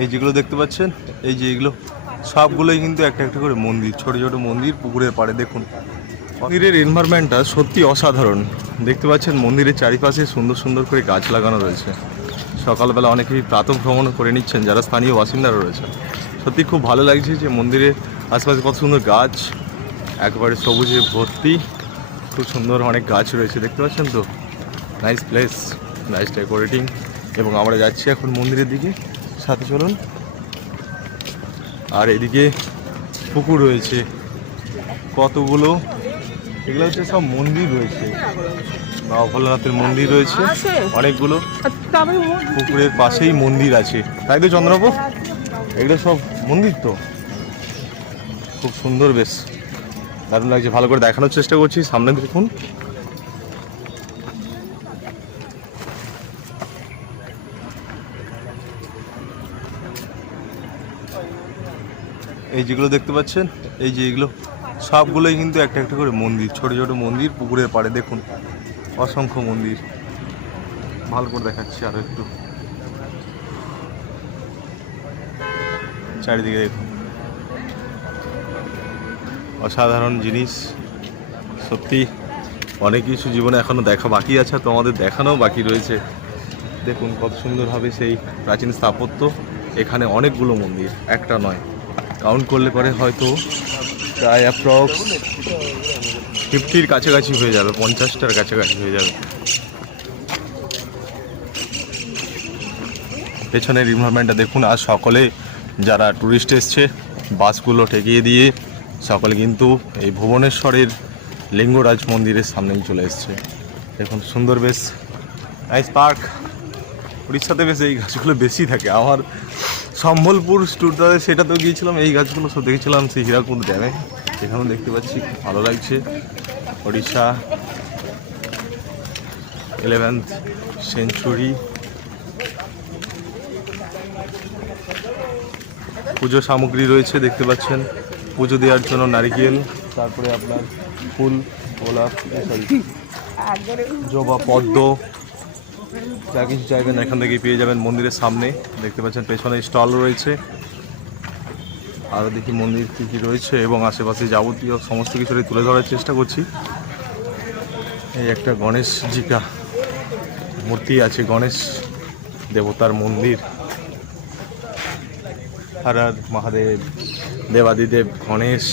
এই যেগুলো দেখতে পাচ্ছেন, এই যে এগুলো সবগুলোই কিন্তু একটা একটা করে মন্দির, ছোট ছোট মন্দির পুকুরের পাড়ে। দেখুন মন্দিরের এনভায়রনমেন্টটা সত্যি অসাধারণ। দেখতে পাচ্ছেন মন্দিরের চারিপাশে সুন্দর সুন্দর করে গাছ লাগানো রয়েছে। সকালবেলা অনেকেই প্রাতঃ ভ্রমণ করে নিচ্ছেন যারা স্থানীয় বাসিন্দারা রয়েছে। সত্যি খুব ভালো লাগছে যে মন্দিরের আশেপাশে কত সুন্দর গাছ, একবারে সবুজে ভর্তি, খুব সুন্দর অনেক গাছ রয়েছে। দেখতে পাচ্ছেন তো, নাইস প্লেস, নাইস ডেকোরেটিং। এবং আমরা যাচ্ছি এখন মন্দিরের দিকে, সাথে চলুন। আর এদিকে পুকুর রয়েছে কতগুলো, এগুলো হচ্ছে সব মন্দির রয়েছে, বাবা ভোলানাথের মন্দির রয়েছে অনেকগুলো। পুকুরের পাশেই মন্দির আছে, তাই তো চন্দ্রবাবু? এগুলো সব মন্দির তো, খুব সুন্দর, বেশ দারুণ লাগছে। ভালো করে দেখানোর চেষ্টা করছি, সামনে দেখুন। এই যেগুলো দেখতে পাচ্ছেন, এই যে এগুলো সবগুলোই কিন্তু একটা একটা করে মন্দির, ছোট ছোট মন্দির পুকুরের পাড়ে। দেখুন অসংখ্য মন্দির। ভালো করে দেখাচ্ছি আরো একটু, চারিদিকে দেখুন, অসাধারণ জিনিস। সত্যি অনেক কিছু জীবনে এখনো দেখা বাকি আছে, তো আমাদের দেখানো বাকি রয়েছে। দেখুন কত সুন্দরভাবে সেই প্রাচীন স্থাপত্য। এখানে অনেকগুলো মন্দির, একটা নয়, কাউন্ট করলে পরে হয়তো প্রায় অ্যাপ্রক্স 50-র কাছাকাছি হয়ে যাবে, 50টার কাছাকাছি হয়ে যাবে। পেছনের এনভায়রনমেন্টটা দেখুন। আর সকলে যারা ট্যুরিস্ট এসছে, বাসগুলো ঠেকিয়ে দিয়ে সকলে কিন্তু এই ভুবনেশ্বরের লিঙ্গরাজ মন্দিরের সামনেই চলে এসছে। দেখুন সুন্দর, বেশ নাইস পার্ক। উড়িষ্যাতে বেশ এই গাছগুলো বেশি থাকে। আমার সম্বলপুর ট্যুরটাতে সেটাতেও গিয়েছিলাম, এই গাছগুলো সব দেখেছিলাম সেই হীরাকুদ ড্যামে। এখানেও দেখতে পাচ্ছি, খুব ভালো লাগছে। Orissa 11th century. পুজো সামগ্রী রয়েছে দেখতে পাচ্ছেন, পুজো দেওয়ার জন্য নারিকেল, তারপরে আপনার ফুল, গোলাপ, সরি জবা, পদ্ম, যা কিছু চাইবেন এখান থেকে পেয়ে যাবেন মন্দিরের সামনে। দেখতে পাচ্ছেন পেছনে স্টল রয়েছে। আরও দেখি মন্দির কী কী রয়েছে এবং আশেপাশে যাবতীয় সমস্ত কিছুটাই তুলে ধরার চেষ্টা করছি। এই একটা গণেশজিকা মূর্তি আছে, গণেশ দেবতার মন্দির। হর হর মহাদেব, দেবাদিদেব গণেশ।